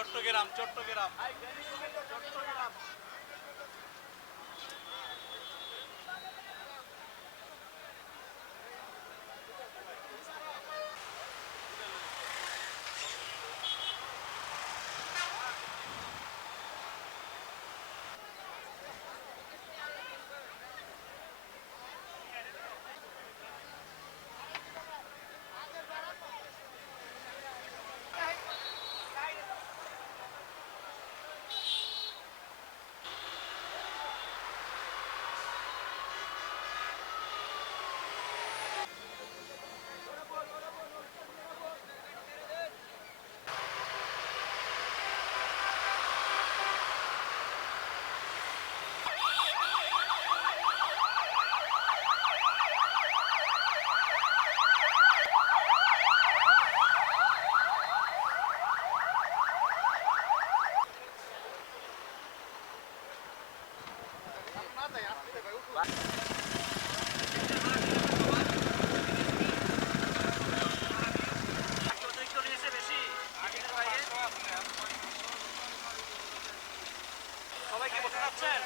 চট্টগ্রাম চট্টগ্রাম চট্টগ্রাম। সবাই কি বসে যাচ্ছেন?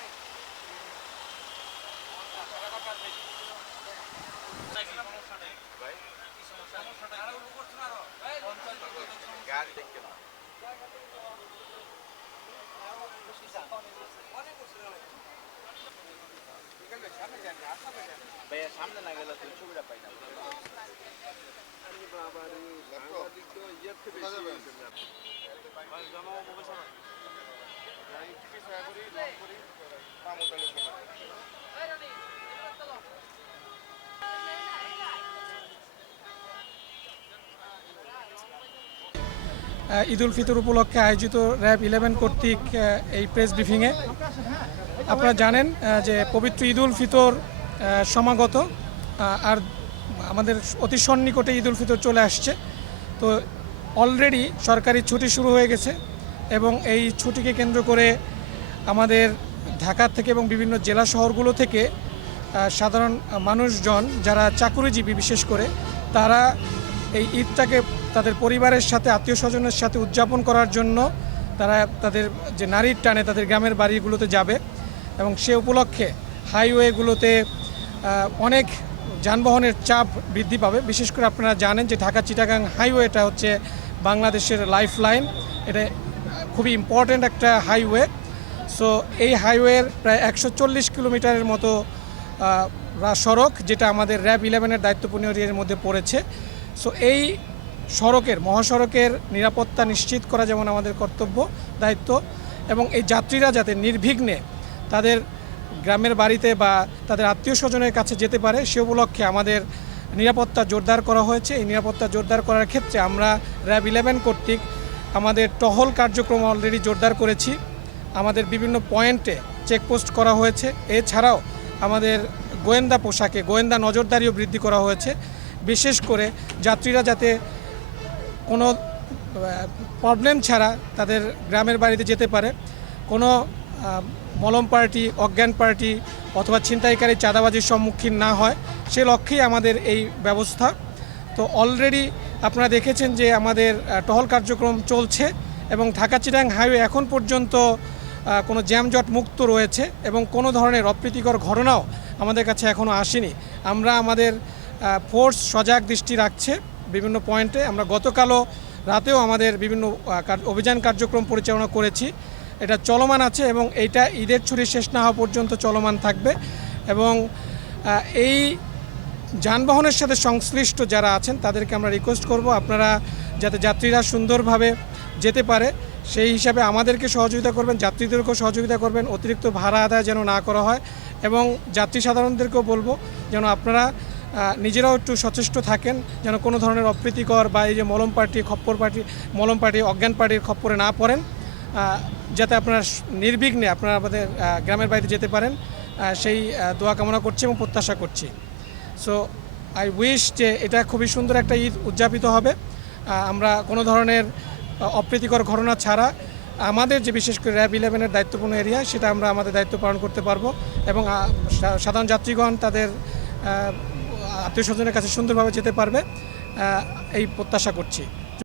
সামনে না গেলে তুমি ছবিটা পাই না। ঈদ উল ফিতর উপলক্ষে আয়োজিত র্যাব 11 কর্তৃক এই প্রেস ব্রিফিংয়ে আপনারা জানেন যে পবিত্র ঈদ উল ফিতর সমাগত, আর আমাদের অতি সন্নিকটে ঈদ উল ফিতর চলে আসছে। তো অলরেডি সরকারি ছুটি শুরু হয়ে গেছে এবং এই ছুটিকে কেন্দ্র করে আমাদের ঢাকা থেকে এবং বিভিন্ন জেলা শহরগুলো থেকে সাধারণ মানুষজন যারা চাকুরিজীবী বিশেষ করে তারা এই ঈদটাকে তাদের পরিবারের সাথে আত্মীয় স্বজনের সাথে উদযাপন করার জন্য তারা তাদের যে নারীর টানে তাদের গ্রামের বাড়িগুলোতে যাবে এবং সে উপলক্ষে হাইওয়েগুলোতে অনেক যানবাহনের চাপ বৃদ্ধি পাবে। বিশেষ করে আপনারা জানেন যে ঢাকা চিটাগাং হাইওয়েটা হচ্ছে বাংলাদেশের লাইফ লাইন, এটা খুবই ইম্পর্ট্যান্ট একটা হাইওয়ে। সো এই হাইওয়ের প্রায় 140 কিলোমিটারের মতো সড়ক, যেটা আমাদের র্যাব 11-এর দায়িত্বপূর্ণ এরিয়ার মধ্যে পড়েছে। সো এই মহাসড়কের নিরাপত্তা নিশ্চিত করা যেমন আমাদের কর্তব্য দায়িত্ব, এবং এই যাত্রীরা যাতে নির্বিঘ্নে তাদের গ্রামের বাড়িতে বা তাদের আত্মীয় স্বজনের কাছে যেতে পারে সে উপলক্ষে আমাদের নিরাপত্তা জোরদার করা হয়েছে। এই নিরাপত্তা জোরদার করার ক্ষেত্রে আমরা র্যাব 11 কর্তৃক আমাদের টহল কার্যক্রম অলরেডি জোরদার করেছি। আমাদের বিভিন্ন পয়েন্টে চেকপোস্ট করা হয়েছে। এছাড়াও আমাদের গোয়েন্দা পোশাকে গোয়েন্দা নজরদারিও বৃদ্ধি করা হয়েছে, বিশেষ করে যাত্রীরা যাতে কোনো প্রবলেম ছাড়া তাদের গ্রামের বাড়িতে যেতে পারে, কোনো মলম পার্টি, অজ্ঞান পার্টি অথবা ছিনতাইকারী চাঁদাবাজির সম্মুখীন না হয় সে লক্ষ্যেই আমাদের এই ব্যবস্থা। তো অলরেডি আপনারা দেখেছেন যে আমাদের টহল কার্যক্রম চলছে এবং ঢাকা চিটাগাং হাইওয়ে এখন পর্যন্ত কোনো জ্যামজট মুক্ত রয়েছে এবং কোনো ধরনের অপ্রীতিকর ঘটনাও আমাদের কাছে এখনও আসেনি। আমরা আমাদের ফোর্স সজাগ দৃষ্টি রাখছে বিভিন্ন পয়েন্টে। আমরা গতকালও রাতেও আমাদের বিভিন্ন অভিযান কার্যক্রম পরিচালনা করেছি, এটা চলমান আছে এবং এইটা ঈদের ছুটি শেষ না হওয়া পর্যন্ত চলমান থাকবে। এবং এই যানবাহনের সাথে সংশ্লিষ্ট যারা আছেন তাদেরকে আমরা রিকোয়েস্ট করব আপনারা যাতে যাত্রীরা সুন্দরভাবে যেতে পারে সেই হিসাবে আমাদেরকে সহযোগিতা করবেন, যাত্রীদেরকেও সহযোগিতা করবেন, অতিরিক্ত ভাড়া আদায় যেন না করা হয়। এবং যাত্রী সাধারণদেরকেও বলবো যেন আপনারা নিজেরাও একটু সচেষ্ট থাকেন, যেন কোনো ধরনের অপ্রীতিকর বা এই যে মলম পার্টি অজ্ঞান পার্টির খপ্পরে না পড়েন, যাতে আপনারা নির্বিঘ্নে আপনারা আমাদের গ্রামের বাড়িতে যেতে পারেন সেই দোয়া কামনা করছি এবং প্রত্যাশা করছি। সো আই উইশ যে এটা খুবই সুন্দর একটা ঈদ উদযাপিত হবে। আমরা কোনো ধরনের অপ্রীতিকর ঘটনা ছাড়া আমাদের যে বিশেষ করে র্যাব 11-এর দায়িত্বপূর্ণ এরিয়া সেটা আমরা আমাদের দায়িত্ব পালন করতে পারবো এবং সাধারণ যাত্রীগণ তাদের আত্মীয় স্বজনের কাছে সুন্দরভাবে যেতে পারবে এই প্রত্যাশা করছি।